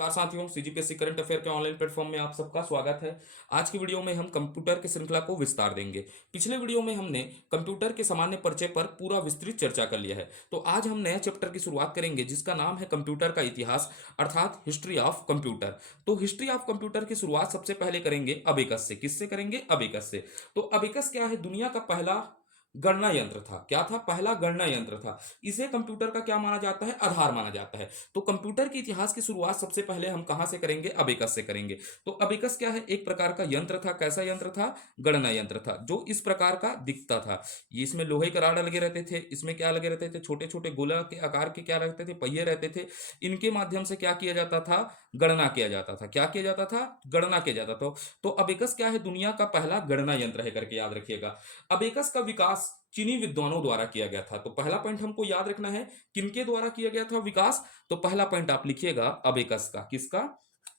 नमस्कार साथियों, CGPSC current affair के ऑनलाइन प्लेटफॉर्म में आप सबका स्वागत है। आज की वीडियो में हम कंप्यूटर की श्रृंखला को विस्तार देंगे। पिछले वीडियो में हमने कंप्यूटर के सामान्य परिचय पर पूरा विस्तृत चर्चा कर लिया है। तो आज हम नए चैप्टर की शुरुआत करेंगे जिसका नाम है कंप्यूटर का इतिहास, अर्थात हिस्ट्री ऑफ कंप्यूटर। तो हिस्ट्री ऑफ कंप्यूटर की शुरुआत सबसे पहले करेंगे अबेकस से। किससे करेंगे? अबेकस से। तो अबेकस क्या है? दुनिया का पहला गणना यंत्र था। क्या था? पहला गणना यंत्र था। इसे कंप्यूटर का क्या माना जाता है? आधार माना जाता है। तो कंप्यूटर के इतिहास की शुरुआत सबसे पहले हम कहां से करेंगे? अबेकस से करेंगे। तो अबेकस क्या है? एक प्रकार का यंत्र था। कैसा यंत्र था? गणना यंत्र था, जो इस प्रकार का दिखता था। ये इसमें लोहे के राड लगे रहते थे। इसमें क्या लगे रहते थे? छोटे छोटे गोला के आकार के क्या रहते थे? पहिए रहते थे। इनके माध्यम से क्या किया जाता था? गणना किया जाता था। क्या किया जाता था? गणना किया जाता था। तो अबेकस क्या है? दुनिया का पहला गणना यंत्र है करके याद रखिएगा। अबेकस का विकास चीनी विद्वानों द्वारा किया गया था। तो पहला पॉइंट हमको याद रखना है, किनके द्वारा किया गया था विकास? तो पहला पॉइंट आप लिखिएगा अबेकस का। किसका?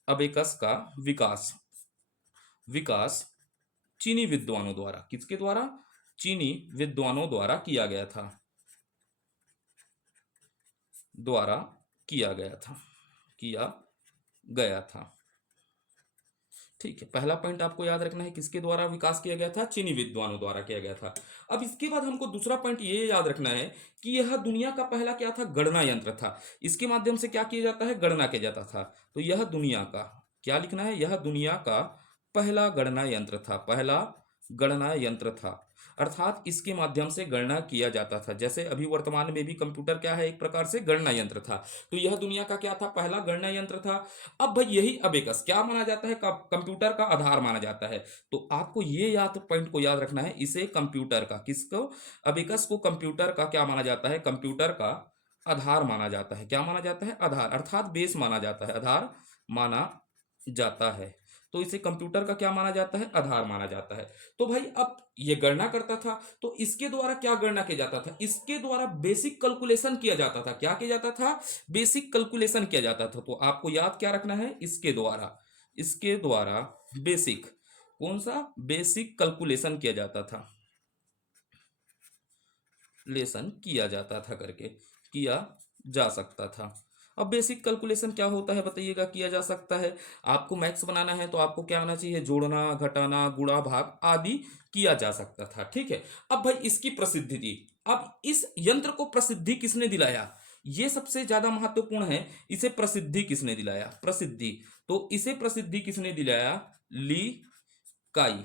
अबेकस का विकास। विकास चीनी विद्वानों द्वारा। किसके द्वारा? चीनी विद्वानों द्वारा किया गया था। द्वारा किया गया था। किया गया था। ठीक है, पहला पॉइंट आपको याद रखना है, किसके द्वारा विकास किया गया था? चीनी विद्वानों द्वारा किया गया था। अब इसके बाद हमको दूसरा पॉइंट ये याद रखना है कि यह दुनिया का पहला क्या था? गणना यंत्र था। इसके माध्यम से क्या किया जाता है? गणना किया जाता था। तो यह दुनिया का, क्या लिखना है? यह दुनिया का पहला गणना यंत्र था। पहला गणना यंत्र था, अर्थात इसके माध्यम से गणना किया जाता था। जैसे अभी वर्तमान में भी कंप्यूटर क्या है? एक प्रकार से गणना यंत्र था। तो यह दुनिया का क्या था? पहला गणना यंत्र था। अब भाई यही अबेकस क्या माना जाता है? कंप्यूटर का आधार माना जाता है। तो आपको ये याद पॉइंट को याद रखना है, इसे कंप्यूटर का, किसको? अबेकस को कंप्यूटर का क्या माना जाता है? कंप्यूटर का आधार माना जाता है। क्या माना जाता है? आधार, अर्थात बेस माना जाता है। आधार माना जाता है। तो इसे कंप्यूटर का क्या माना जाता है? आधार माना जाता है। तो भाई अब ये गणना करता था, तो इसके द्वारा क्या गणना किया जाता था? इसके द्वारा बेसिक कैलकुलेशन किया जाता था। क्या किया जाता था? बेसिक कैलकुलेशन किया जाता था। तो आपको याद क्या रखना है? इसके द्वारा, इसके द्वारा बेसिक, कौन सा? बेसिक कैलकुलेशन किया जाता था। लेसन किया जाता था करके, किया जा सकता था। अब बेसिक कैलकुलेशन क्या होता है बताइएगा? किया जा सकता है। आपको मैथ्स बनाना है तो आपको क्या आना चाहिए? जोड़ना, घटाना, गुणा, भाग आदि किया जा सकता था। ठीक है। अब भाई इसकी प्रसिद्धि थी। अब इस यंत्र को प्रसिद्धि किसने दिलाया? ये सबसे ज्यादा महत्वपूर्ण है। इसे प्रसिद्धि किसने दिलाया? प्रसिद्धि। तो इसे प्रसिद्धि किसने दिलाया? ली काई।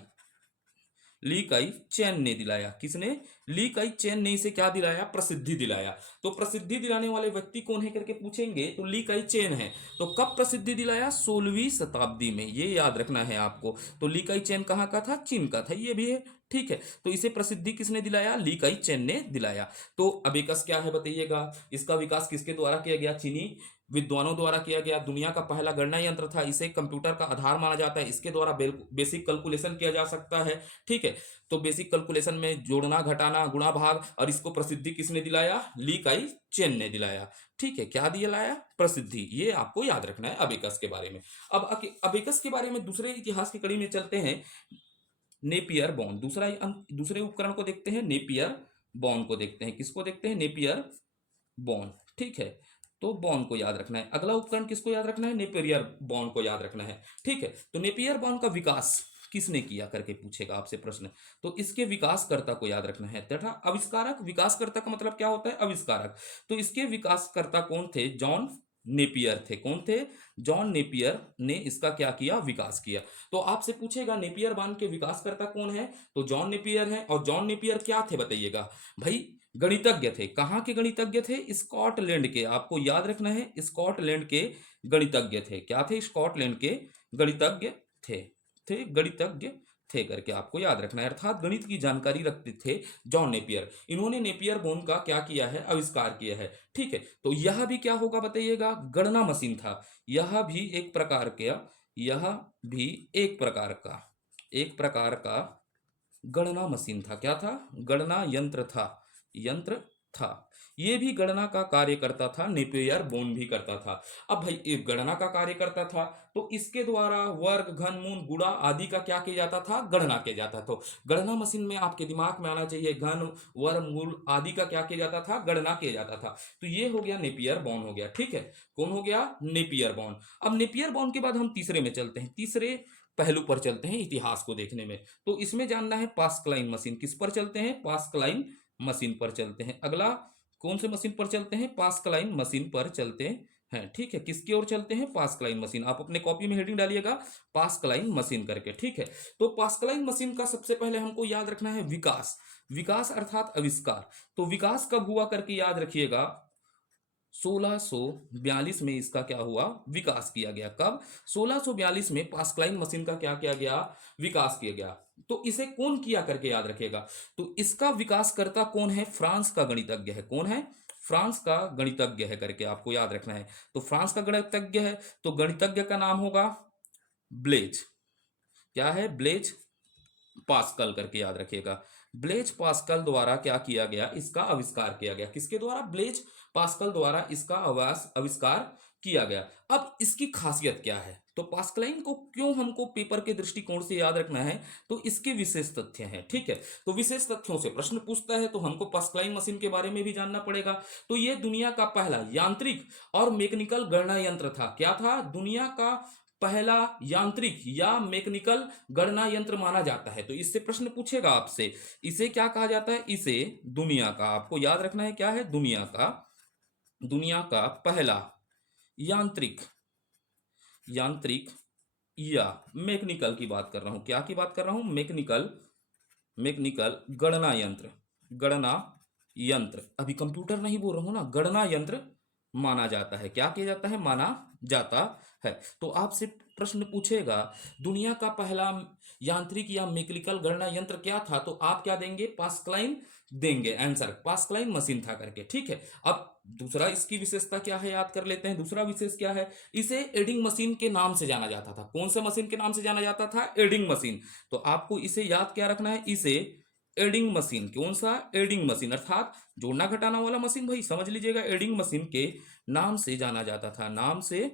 ली काई चैन ने दिलाया। किसने? ली काई चैन ने इसे क्या दिलाया? प्रसिद्धि दिलाया। तो प्रसिद्धि दिलाने वाले व्यक्ति कौन है करके पूछेंगे तो ली काई चैन है। तो कब प्रसिद्धि दिलाया? 16वीं शताब्दी में, ये याद रखना है आपको। तो ली काई चैन कहाँ का था? चीन का था, ये भी है। ठीक है। तो इसे प्रसिद्धि किसने दिलाया? ली काई चैन ने दिलाया। तो अबेकस क्या है बताइएगा? इसका विकास किसके द्वारा किया गया? चीनी विद्वानों द्वारा किया गया। दुनिया का पहला गणना यंत्र था। इसे कंप्यूटर का आधार माना जाता है। इसके द्वारा बेसिक कैलकुलेशन किया जा सकता है। ठीक है। तो बेसिक कैलकुलेशन में जोड़ना, घटाना, गुणा, भाग, और इसको प्रसिद्धि किसने दिलाया? ली काई चेन ने दिलाया। ठीक है। क्या दिलाया? प्रसिद्धि। ये आपको याद रखना है अबेकस के बारे में। अब अबेकस के बारे में दूसरे इतिहास की कड़ी में चलते हैं। नेपियर बॉन, दूसरे उपकरण को देखते हैं। नेपियर बॉन को देखते हैं। किसको देखते हैं? नेपियर बॉन। ठीक है। तो बॉन को याद रखना है। अगला उपकरण किसको याद रखना है? नेपियर बॉन को याद रखना है। ठीक है। तो नेपियर बॉन का विकास किसने किया करके पूछेगा आपसे प्रश्न। तो इसके विकासकर्ता को याद रखना है तथा आविष्कारक। विकासकर्ता का मतलब क्या होता है? आविष्कारक। तो इसके विकासकर्ता कौन थे? जॉन नेपियर थे। कौन थे? जॉन नेपियर ने इसका क्या किया? विकास किया। तो आपसे पूछेगा नेपियर बांध के विकासकर्ता कौन है? तो जॉन नेपियर है। और जॉन नेपियर क्या थे बताइएगा? भाई गणितज्ञ थे। कहाँ के गणितज्ञ थे? स्कॉटलैंड के। आपको याद रखना है, स्कॉटलैंड के गणितज्ञ थे। क्या थे? स्कॉटलैंड के गणितज्ञ थे। गणितज्ञ थे करके आपको याद रखना है, अर्थात गणित की जानकारी रखते थे जॉन नेपियर। इन्होंने नेपियर बोन का क्या किया है? आविष्कार किया है। ठीक है। तो यह भी क्या होगा बताइएगा? गणना मशीन था। यह भी एक प्रकार का, यह भी एक प्रकार का गणना मशीन था। क्या था? गणना यंत्र था। यंत्र था। ये भी गणना का कार्य करता था, नेपियर बोन भी करता था। अब भाई एक गणना का कार्य करता था तो इसके द्वारा वर्ग, घन, मूल, गुणा आदि का क्या किया जाता था, गणना किया जाता था। तो गणना मशीन में आपके दिमाग में आना चाहिए घन, वर्ग, मूल आदि का क्या किया जाता था, गणना किया जाता था। तो ये हो गया नेपियर बोन हो गया, ठीक है। कौन हो गया, नेपियर बोन। अब नेपियर बोन के बाद हम तीसरे में चलते हैं, तीसरे पहलू पर चलते हैं इतिहास को देखने में। तो इसमें जानना है पास्कलाइन मशीन, किस पर चलते हैं, पास्कलाइन मशीन पर चलते हैं। अगला कौन से मशीन पर चलते हैं, पास्कलाइन मशीन पर चलते हैं, ठीक है। किसकी ओर चलते हैं, पास्कलाइन मशीन। आप अपने कॉपी में हेडिंग डालिएगा पास्कलाइन मशीन करके, ठीक है। तो पास्कलाइन मशीन का सबसे पहले हमको याद रखना है विकास, विकास अर्थात आविष्कार। तो विकास कब हुआ करके याद रखिएगा, 1642 में इसका क्या हुआ, विकास किया गया। कब, 1642 में पास्कलाइन मशीन का क्या किया गया, विकास किया गया। तो इसे कौन किया करके याद रखेगा, तो इसका विकासकर्ता कौन है, फ्रांस का गणितज्ञ है। कौन है, फ्रांस का गणितज्ञ है करके आपको याद रखना है। तो फ्रांस का गणितज्ञ है, तो गणितज्ञ का नाम होगा ब्लेज। क्या है, ब्लेज पास्कल करके याद रखिएगा। ब्लेज पास्कल द्वारा क्या किया गया, इसका आविष्कार किया गया। किसके द्वारा, ब्लेज पास्कल द्वारा इसका आविष्कार किया गया। अब इसकी खासियत क्या है, तो पास्कलाइन को क्यों हमको पेपर के दृष्टिकोण से याद रखना है, तो इसके विशेष तथ्य हैं, ठीक है। तो विशेष तथ्यों से प्रश्न पूछता है तो हमको पास्कलाइन मशीन के बारे में भी जानना पड़ेगा। तो ये दुनिया का पहला यांत्रिक और मैकेनिकल गणना यंत्र था। क्या था, दुनिया का पहला यांत्रिक या मैकेनिकल गणना यंत्र माना जाता है। तो इससे प्रश्न पूछेगा आपसे, इसे क्या कहा जाता है, इसे दुनिया का, आपको याद रखना है क्या है, दुनिया का पहला यांत्रिक, यांत्रिक या मैकेनिकल की बात कर रहा हूं, क्या की बात कर रहा हूं, मैकेनिकल, मैकेनिकल गणना यंत्र, गणना यंत्र। अभी कंप्यूटर नहीं बोल रहा हूं ना, गणना यंत्र माना जाता है। क्या किया जाता है, माना जाता है। तो आपसे प्रश्न पूछेगा दुनिया का पहला यांत्रिक या मैकेनिकल गणना यंत्र क्या था, तो आप क्या देंगे, पास्कलाइन देंगे, आंसर पास्कलाइन मशीन था करके, ठीक है। अब दूसरा इसकी विशेषता क्या है, याद कर लेते हैं। दूसरा विशेष क्या है, इसे एडिंग मशीन के नाम से जाना जाता था। कौन से मशीन के नाम से जाना जाता था, एडिंग मशीन। तो आपको इसे याद क्या रखना है, इसे एडिंग मशीन, कौन सा, एडिंग मशीन अर्थात जोड़ना घटाना वाला मशीन, भाई समझ लीजिएगा, एडिंग मशीन के नाम से जाना जाता था, नाम से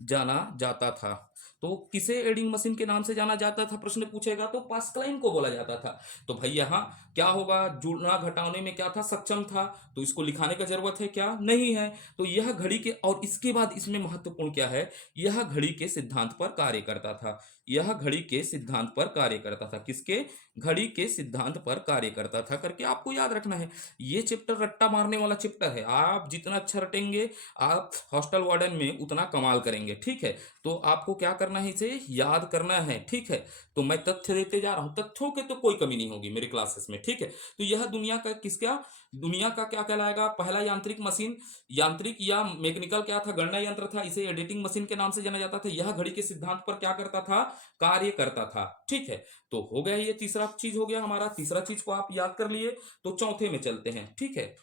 जाना जाता था। तो किसे एडिंग मशीन के नाम से जाना जाता था, प्रश्न पूछेगा तो पास्कलाइन को बोला जाता था। तो भाई यहाँ क्या होगा, जुड़ना घटाने में क्या था, सक्षम था। तो इसको लिखाने का जरूरत है क्या, नहीं है। तो यह घड़ी के, और इसके बाद इसमें महत्वपूर्ण क्या है, यह घड़ी के सिद्धांत पर कार्य करता था। यह घड़ी के सिद्धांत पर कार्य करता था, किसके, घड़ी के सिद्धांत पर कार्य करता था करके आपको याद रखना है। ये चैप्टर रट्टा मारने वाला चैप्टर है, आप जितना अच्छा रटेंगे आप हॉस्टल वार्डन में उतना कमाल करेंगे, ठीक है। तो आपको क्या करना है, इसे याद करना है, ठीक है। तो मैं तथ्य देते जा रहा हूं, तथ्यों के तो कोई कमी नहीं होगी मेरी क्लासेस में, ठीक है। तो यह दुनिया का किसका, दुनिया का क्या कहलाएगा, पहला यांत्रिक मशीन, यांत्रिक या मैकेनिकल क्या था, गणना यंत्र था। इसे एडिटिंग मशीन के नाम से जाना जाता था। यह घड़ी के सिद्धांत पर क्या करता था, कार्य करता था, ठीक है। तो हो गया, ये तीसरा चीज हो गया हमारा। तीसरा चीज को आप याद कर लिए, तो चौथे में चलते हैं, ठीक है।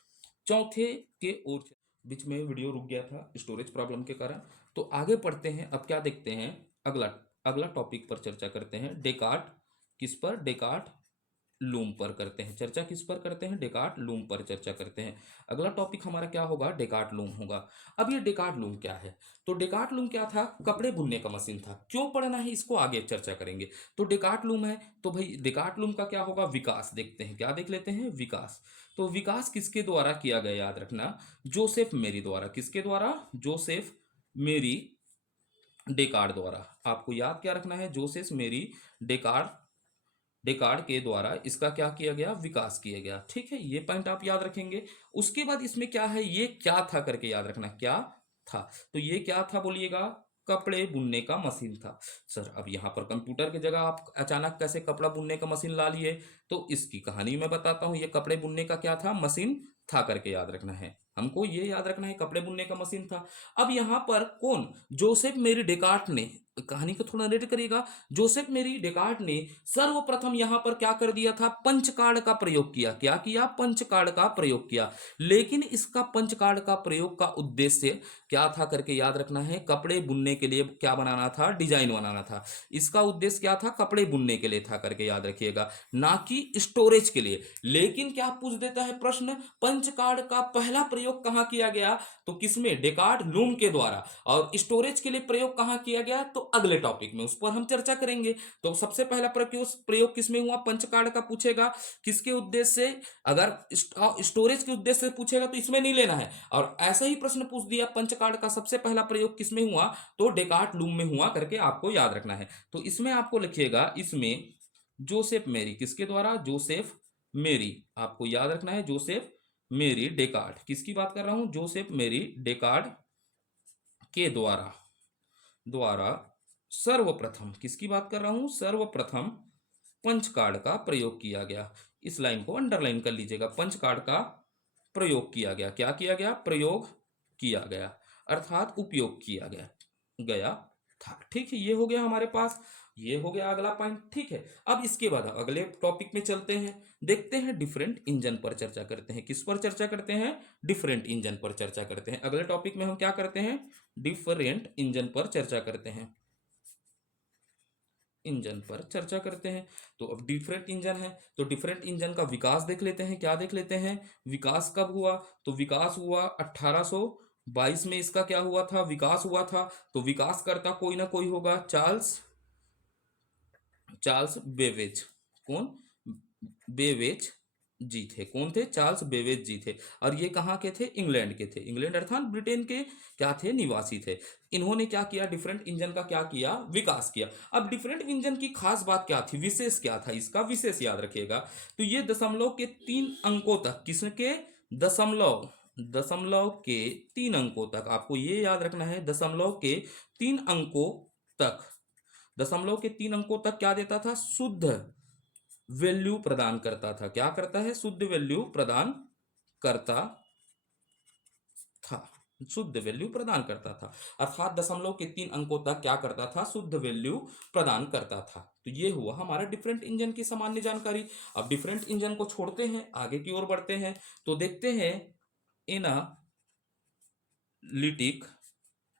चौथे के ओर, बीच में वीडियो रुक गया था स्टोरेज प्रॉब्लम के कारण। तो आगे पढ़ते हैं, अब क्या देखते हैं, अगला अगला टॉपिक पर चर्चा करते हैं, डेकार्ट, किस पर, डेकार्ट लूम पर करते हैं चर्चा, किस पर करते हैं, डेकार्ट लूम पर चर्चा करते हैं। अगला टॉपिक हमारा क्या होगा, डेकार्ट लूम होगा। अब ये डेकार्ट लूम क्या है, तो डेकार्ट लूम क्या था, कपड़े बुनने का मशीन था। क्यों पढ़ना है इसको आगे चर्चा करेंगे। तो डेकार्ट लूम है, तो भाई डेकार्ट लूम का क्या होगा, विकास देखते हैं, क्या देख लेते हैं, विकास। तो विकास किसके द्वारा किया गया, याद रखना, जोसेफ मेरी द्वारा। किसके द्वारा, जोसेफ मेरी डेकार्ड द्वारा। आपको याद क्या रखना है, जोसेफ मेरी डेकार्ड, डेकार्ड के द्वारा इसका क्या किया गया, विकास किया गया, ठीक है। ये पॉइंट आप याद रखेंगे। उसके बाद इसमें क्या है, ये क्या था करके याद रखना, क्या था। तो ये क्या था बोलिएगा, कपड़े बुनने का मशीन था। सर अब यहाँ पर कंप्यूटर की जगह आप अचानक कैसे कपड़ा बुनने का मशीन ला लिए, तो इसकी कहानी मैं बताता हूँ। ये कपड़े बुनने का क्या था, मशीन था करके याद रखना है हमको, ये याद रखना है, कपड़े बुनने का मशीन था। अब यहाँ पर कौन, जोसेफ मेरी डेकार्ट ने कहानी को थोड़ा नरेट करिएगा। जोसेफ मेरी डेकार्ड ने सर्वप्रथम यहां पर क्या कर दिया था, पंच कार्ड का प्रयोग किया। क्या किया, पंच कार्ड का प्रयोग किया। लेकिन इसका पंच कार्ड का प्रयोग का उद्देश्य क्या था करके याद रखना है, कपड़े बुनने के लिए क्या बनाना था, डिजाइन बनाना था। इसका उद्देश्य क्या था, कपड़े बुनने के लिए था करके याद रखिएगा, ना कि स्टोरेज के लिए। लेकिन क्या पूछ देता है प्रश्न, पंच कार्ड का पहला प्रयोग कहां किया गया, तो किसमें, डेकार्ड लूम के द्वारा। और स्टोरेज के लिए प्रयोग कहां किया गया, तो अगले टॉपिक में उस पर हम चर्चा करेंगे। तो सबसे पहला प्रयोग किसमें हुआ, पंच कार्ड का पूछेगा, किसके उद्देश्य से, अगर स्टोरेज के उद्देश्य से पूछेगा तो इसमें नहीं लेना है। और ऐसा ही प्रश्न पूछ दिया, पंच कार्ड का सबसे पहला प्रयोग किसमें हुआ, तो डेकार्ड लूम में हुआ करके आपको याद रखना है। तो इसमें आपको लिखिएगा, इसमें जोसेफ मेरी, किसके द्वारा, जोसेफ मेरी, आपको याद रखना है, जोसेफ मेरी डेकार्ड, किसकी बात कर रहा हूं, जोसेफ मेरी डेकार्ड के द्वारा द्वारा सर्वप्रथम, किसकी बात कर रहा हूं, सर्वप्रथम पंच कार्ड का प्रयोग किया गया। इस लाइन को अंडरलाइन कर लीजिएगा, पंच कार्ड का प्रयोग किया गया। क्या किया गया, प्रयोग किया गया, अर्थात उपयोग किया गया गया था। ठीक है, ये हो गया हमारे पास, ये हो गया अगला पॉइंट। ठीक है, अब इसके बाद अगले टॉपिक में चलते हैं, देखते हैं डिफरेंट इंजन पर चर्चा करते हैं। किस पर चर्चा करते हैं, डिफरेंट इंजन पर चर्चा करते हैं। अगले टॉपिक में हम क्या करते हैं, डिफरेंट इंजन पर चर्चा करते हैं, इंजन पर चर्चा करते हैं। तो अब डिफरेंट इंजन है, तो डिफरेंट इंजन का विकास देख लेते हैं। क्या देख लेते हैं, विकास कब हुआ, तो विकास हुआ 1822 में, इसका क्या हुआ था, विकास हुआ था। तो विकास करता कोई ना कोई होगा, चार्ल्स चार्ल्स बेवेज। कौन, बेवेज जी थे, कौन थे, चार्ल्स बेवेज जी थे। और ये कहाँ के थे, इंग्लैंड के थे, इंग्लैंड अर्थात ब्रिटेन के क्या थे, निवासी थे। इन्होंने क्या किया, डिफरेंट इंजन का क्या किया, विकास किया। अब डिफरेंट इंजन की खास बात क्या थी, विशेष क्या था, इसका विशेष याद रखिएगा। तो ये दशमलव के 3 अंकों तक, किसके, दशमलव दशमलव के 3 अंकों तक, आपको ये याद रखना है, दशमलव के 3 अंकों तक, दशमलव के 3 अंकों तक क्या देता था, शुद्ध वैल्यू प्रदान करता था। क्या करता है, शुद्ध वैल्यू प्रदान करता था, शुद्ध वैल्यू प्रदान करता था। अर्थात दशमलव के 3 अंकों तक क्या करता था, शुद्ध वैल्यू प्रदान करता था। तो ये हुआ हमारा डिफरेंट इंजन की सामान्य जानकारी। अब डिफरेंट इंजन को छोड़ते हैं, आगे की ओर बढ़ते हैं, तो देखते हैं एनालिटिक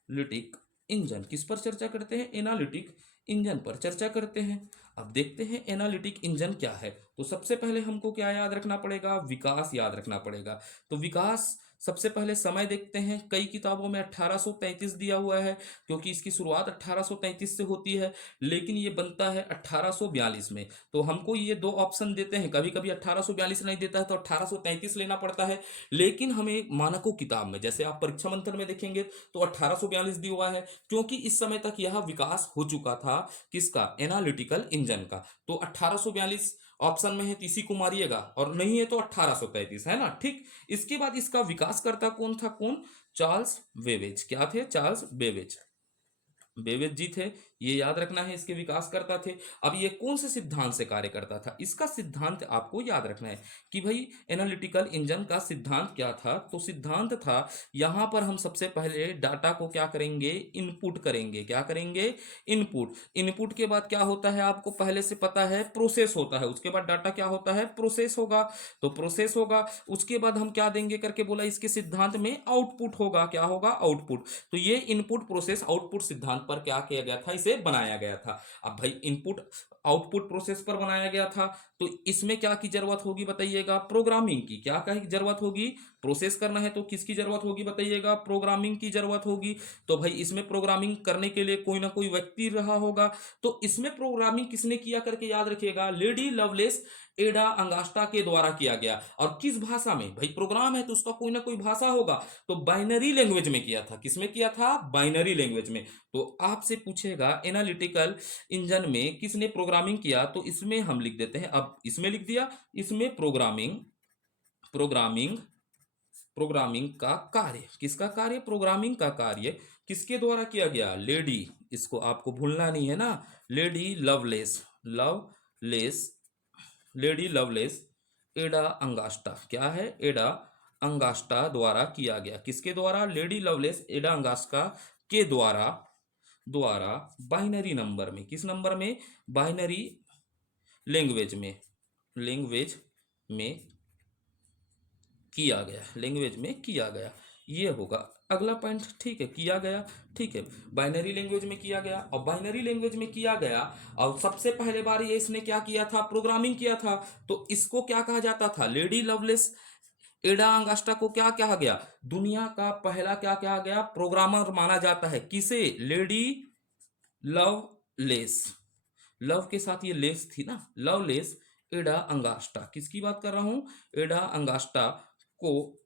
लिटिक इंजन, किस पर चर्चा करते हैं, एनालिटिक इंजन पर चर्चा करते हैं। अब देखते हैं एनालिटिक इंजन क्या है। तो सबसे पहले हमको क्या याद रखना पड़ेगा, विकास याद रखना पड़ेगा। तो विकास, सबसे पहले समय देखते हैं। कई किताबों में 1833 दिया हुआ है, क्योंकि इसकी शुरुआत 1833 से होती है, लेकिन ये बनता है 1842 में। तो हमको ये दो ऑप्शन देते हैं, कभी कभी 1842 नहीं देता है तो 1833 लेना पड़ता है। लेकिन हमें मानकों किताब में, जैसे आप परीक्षा मंत्र में देखेंगे तो 1842 दिया हुआ है, क्योंकि इस समय तक यह विकास हो चुका था, किसका, एनालिटिकल इंजन का। तो 1842 ऑप्शन में है तो इसी को मारिएगा, और नहीं है तो 1833, है ना। ठीक, इसके बाद इसका विकास करता कौन था, कौन, चार्ल्स बेबेज। क्या थे, चार्ल्स बेबेज, बेबेज जी थे, ये याद रखना है, इसके विकास करता थे। अब ये कौन से सिद्धांत से कार्य करता था, इसका सिद्धांत आपको याद रखना है कि भाई एनालिटिकल इंजन का सिद्धांत क्या था। तो सिद्धांत था, यहां पर हम सबसे पहले डाटा को क्या करेंगे, इनपुट करेंगे। क्या करेंगे, इनपुट। इनपुट के बाद क्या होता है, आपको पहले से पता है, प्रोसेस होता है। उसके बाद डाटा क्या होता है, प्रोसेस होगा। तो प्रोसेस होगा, उसके बाद हम क्या देंगे करके बोला, इसके सिद्धांत में आउटपुट होगा। क्या होगा, आउटपुट। तो ये इनपुट प्रोसेस आउटपुट सिद्धांत पर क्या किया गया था, इसे बनाया गया था। अब भाई इनपुट आउटपुट प्रोसेस पर बनाया गया था, तो इसमें क्या की जरूरत होगी बताइएगा, प्रोग्रामिंग की। क्या की जरूरत होगी, प्रोसेस करना है तो किसकी जरूरत होगी बताइएगा, प्रोग्रामिंग की जरूरत होगी। तो भाई इसमें प्रोग्रामिंग करने के लिए कोई ना कोई व्यक्ति रहा होगा। तो इसमें प्रोग्रामिंग किसने किया करके याद रखिएगा, लेडी लवलेस एडा अंगास्टा के द्वारा किया गया। और किस भाषा में, भाई प्रोग्राम है तो उसका कोई ना कोई भाषा होगा, तो बाइनरी लैंग्वेज में किया था। किसमें किया था, बाइनरी लैंग्वेज में। तो आपसे पूछेगा एनालिटिकल इंजन में किसने प्रोग्रामिंग किया, तो इसमें हम लिख देते हैं, अब इसमें लिख दिया, इसमें प्रोग्रामिंग प्रोग्रामिंग प्रोग्रामिंग का कार्य, किसका कार्य, प्रोग्रामिंग का कार्य किसके द्वारा किया गया, लेडी, इसको आपको भूलना नहीं है ना, lady loveless, loveless lady loveless एडा अंगास्टा। क्या है, एडा अंगास्टा द्वारा किया गया। किसके द्वारा, लेडी लवलेस एडा अंगास्टा के द्वारा द्वारा बाइनरी नंबर में, किस नंबर में, बाइनरी लैंग्वेज में, लैंग्वेज में किया गया, लैंग्वेज में किया गया, ये होगा अगला पॉइंट। ठीक है, किया गया, ठीक है, बाइनरी लैंग्वेज में किया गया। और बाइनरी लैंग्वेज में किया गया और सबसे पहले बार ये इसने क्या किया था, प्रोग्रामिंग किया था। तो इसको क्या कहा जाता था, लेडी लवलेस एडा अंगास्टा को क्या कहा गया, दुनिया का पहला क्या कहा गया, प्रोग्रामर माना जाता है। किसे, लेडी लवलेस, लव के साथ ये लेस थी ना, लवलेस एडा अंगास्टा, किसकी बात कर रहा हूं, एडा अंगास्टा को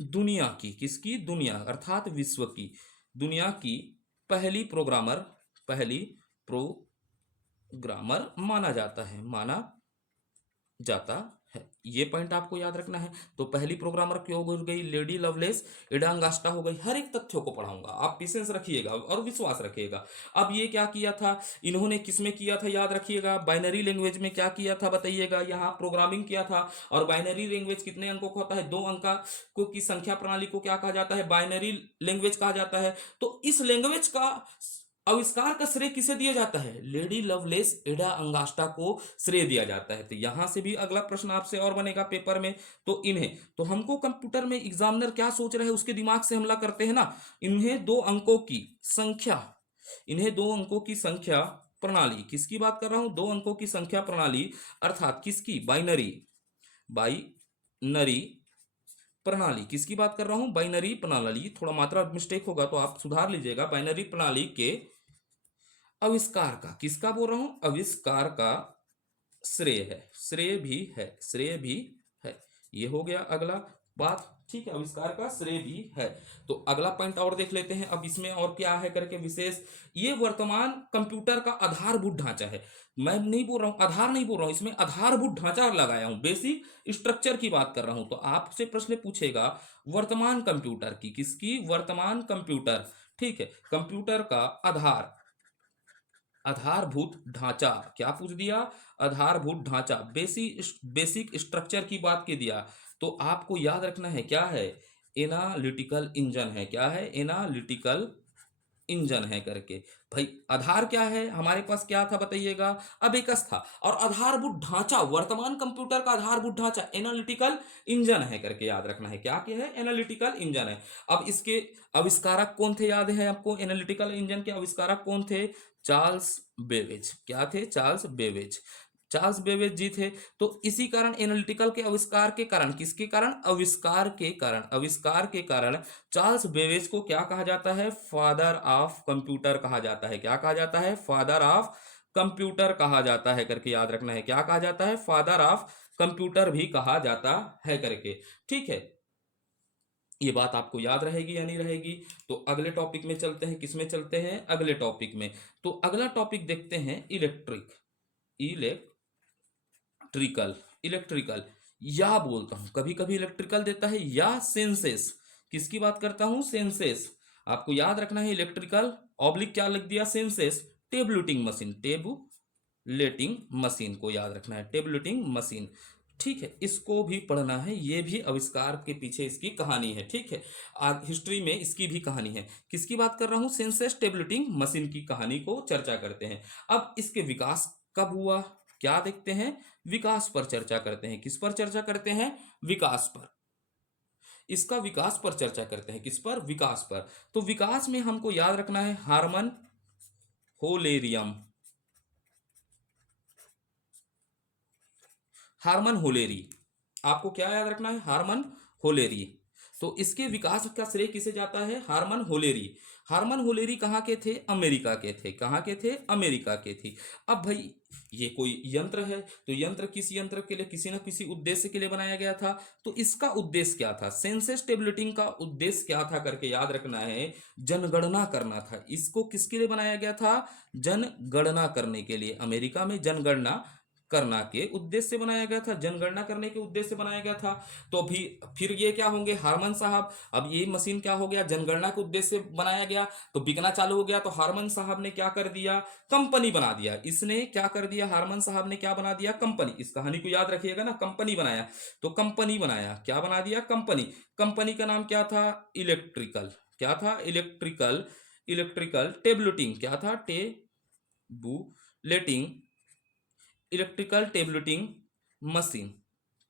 दुनिया की, किसकी, दुनिया अर्थात विश्व की, दुनिया की पहली प्रोग्रामर, पहली प्रोग्रामर माना जाता है, माना जाता है। ये पॉइंट आपको याद रखना है। तो पहली प्रोग्रामर क्यों हो गई, लेडी लवलेस एडा अंगास्टा हो गई। हर एक तथ्यों को पढ़ाऊंगा, आप पेशेंस रखिएगा और विश्वास रखिएगा। अब ये क्या किया था, इन्होंने किसमें किया था, याद रखिएगा, बाइनरी लैंग्वेज में क्या किया था बताइएगा, यहाँ प्रोग्रामिंग किया था। और बाइनरी लैंग्वेज कितने अंकों का होता है, 2 अंक को की संख्या प्रणाली को क्या कहा जाता है, बाइनरी लैंग्वेज कहा जाता है। तो इस लैंग्वेज का आविष्कार का श्रेय किसे दिया जाता है, लेडी लवलेस एडा अंगास्टा को श्रेय दिया जाता है। तो यहां से भी अगला प्रश्न आपसे और बनेगा पेपर में। तो इन्हें, तो हमको कंप्यूटर में एग्जामिनर क्या सोच रहे हैं उसके दिमाग से हमला करते हैं ना, इन्हें 2 अंकों की संख्या, इन्हें 2 अंकों की संख्या प्रणाली, किसकी बात कर रहा हूं, 2 अंकों की संख्या प्रणाली अर्थात किसकी, बाइनरी, बाइनरी प्रणाली, किसकी बात कर रहा हूं, बाइनरी प्रणाली। थोड़ा मात्रा मिस्टेक होगा तो आप सुधार लीजिएगा। बाइनरी प्रणाली के आविष्कार का, किसका बोल रहा हूं, आविष्कार का श्रेय है, श्रेय भी है, श्रेय भी है। ये हो गया अगला बात, ठीक है, आविष्कार का श्रेय भी है। तो अगला पॉइंट और देख लेते हैं अब इसमें और क्या है करके विशेष। ये वर्तमान कंप्यूटर का आधारभूत ढांचा है। मैं नहीं बोल रहा हूं आधार, नहीं बोल रहा हूं, इसमें आधारभूत ढांचा लगाया हूं, बेसिक स्ट्रक्चर की बात कर रहा हूं। तो आपसे प्रश्न पूछेगा वर्तमान कंप्यूटर की, किसकी, वर्तमान कंप्यूटर, ठीक है, कंप्यूटर का आधार, आधारभूत ढांचा, क्या पूछ दिया, आधारभूत ढांचा, बेसिक स्ट्रक्चर की बात के दिया। तो आपको याद रखना है क्या है, एनालिटिकल इंजन है, क्या है, एनालिटिकल इंजन है करके। भाई आधार क्या है हमारे पास, क्या था बताइएगा, अबेकस था। और आधारभूत ढांचा, वर्तमान कंप्यूटर का आधारभूत ढांचा एनालिटिकल इंजन है करके याद रखना है, क्या है, एनालिटिकल इंजन है। अब इसके आविष्कारक कौन थे, याद है आपको, एनालिटिकल इंजन के आविष्कारक कौन थे, चार्ल्स बेबेज, क्या थे, चार्ल्स बेबेज, चार्ल्स बेबेज जी थे। तो इसी कारण एनालिटिकल के आविष्कार के कारण, किसके कारण, आविष्कार के कारण, आविष्कार के कारण चार्ल्स बेबेज को क्या कहा जाता है, फादर ऑफ कंप्यूटर कहा जाता है, क्या कहा जाता है, फादर ऑफ कंप्यूटर कहा जाता है करके याद रखना है, क्या कहा जाता है, फादर ऑफ कंप्यूटर भी कहा जाता है करके। ठीक है, ये बात आपको याद रहेगी या नहीं रहेगी। तो अगले टॉपिक में चलते हैं, किसमें चलते हैं, अगले टॉपिक में। तो अगला टॉपिक देखते हैं इलेक्ट्रिक, इलेक्ट्रिकल, इलेक्ट्रिकल, या बोलता हूं कभी कभी इलेक्ट्रिकल देता है, या सेंसेस, किसकी बात करता हूं, सेंसेस। आपको याद रखना है इलेक्ट्रिकल ऑब्लिक क्या लिख दिया, senses, tabulating machine, tabulating machine को याद रखना है, टेबुलेटिंग मशीन। ठीक है, इसको भी पढ़ना है, ये भी आविष्कार के पीछे इसकी कहानी है। ठीक है, हिस्ट्री में इसकी भी कहानी है। किसकी बात कर रहा हूं, सेंसेस टेबुलेटिंग मशीन की कहानी को चर्चा करते हैं। अब इसके विकास कब हुआ, क्या देखते हैं, विकास पर चर्चा करते हैं। किस पर चर्चा करते हैं, विकास पर, इसका विकास पर चर्चा करते हैं, किस पर, विकास पर। तो विकास में हमको याद रखना है हार्मन होलेरियम, हार्मन होलेरी, आपको क्या याद रखना है, हार्मन होलेरी। तो इसके विकास का श्रेय किसे जाता है, हार्मन होलेरी। हार्मन होलेरी कहाँ के थे, अमेरिका के थे, कहाँ के थे, अमेरिका के थे। अब भाई ये कोई यंत्र है, तो यंत्र किस यंत्र के लिए, किसी न किसी उद्देश्य के लिए बनाया गया था। तो इसका उद्देश्य क्या था, सेंसस टेबलेटिंग का उद्देश्य क्या था करके याद रखना है, जनगणना करना था। इसको किसके लिए बनाया गया था, जनगणना करने के लिए, अमेरिका में जनगणना करना के उद्देश्य से बनाया गया था, जनगणना करने के उद्देश्य से बनाया गया था। तो भी फिर ये क्या होंगे, हार्मन साहब। अब ये मशीन क्या हो गया, जनगणना के उद्देश्य से बनाया गया तो बिकना चालू हो गया। तो हार्मन साहब ने क्या कर दिया, कंपनी बना दिया। इसने क्या कर दिया, हार्मन साहब ने क्या बना दिया, कंपनी। इस कहानी को याद रखिएगा ना, कंपनी बनाया। तो कंपनी बनाया, क्या बना दिया, कंपनी। कंपनी का नाम क्या था, इलेक्ट्रिकल, क्या था, इलेक्ट्रिकल इलेक्ट्रिकल टेबलेटिंग, क्या था, tabulating, electrical tabulating machine,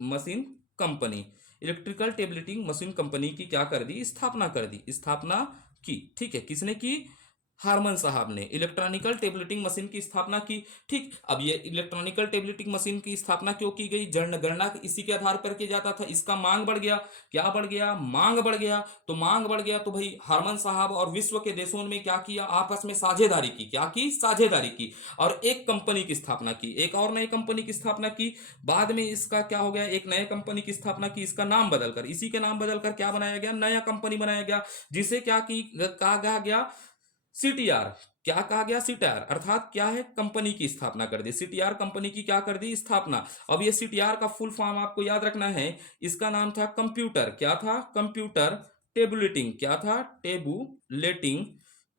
machine company, electrical tabulating machine company की क्या कर दी, स्थापना कर दी, स्थापना की। ठीक है, किसने की, हारमन साहब ने इलेक्ट्रॉनिकल टेबलेटिंग मशीन की स्थापना की। ठीक, अब ये इलेक्ट्रॉनिकल टेबलेटिंग मशीन की स्थापना क्यों की गई, जनगणना इसी के आधार पर किया जाता था, इसका मांग बढ़ गया, क्या बढ़ गया, मांग बढ़ गया। तो मांग बढ़ गया तो भाई हारमन साहब और विश्व के देशों में क्या किया, आपस में साझेदारी की, क्या की, साझेदारी की, और एक कंपनी की स्थापना की, एक और नई कंपनी की स्थापना की। बाद में इसका क्या हो गया, एक नए कंपनी की स्थापना की, इसका नाम बदलकर, इसी के नाम बदलकर क्या बनाया गया, नया कंपनी बनाया गया, जिसे क्या की कहा गया, सीटीआर। क्या कहा गया, सीटीआर, अर्थात क्या है, कंपनी की स्थापना कर दी, सीटीआर कंपनी की क्या कर दी, स्थापना। अब ये सीटीआर का फुल फॉर्म आपको याद रखना है, इसका नाम था कंप्यूटर, क्या था, कंप्यूटर टेबुलेटिंग, क्या था, टेबुलेटिंग,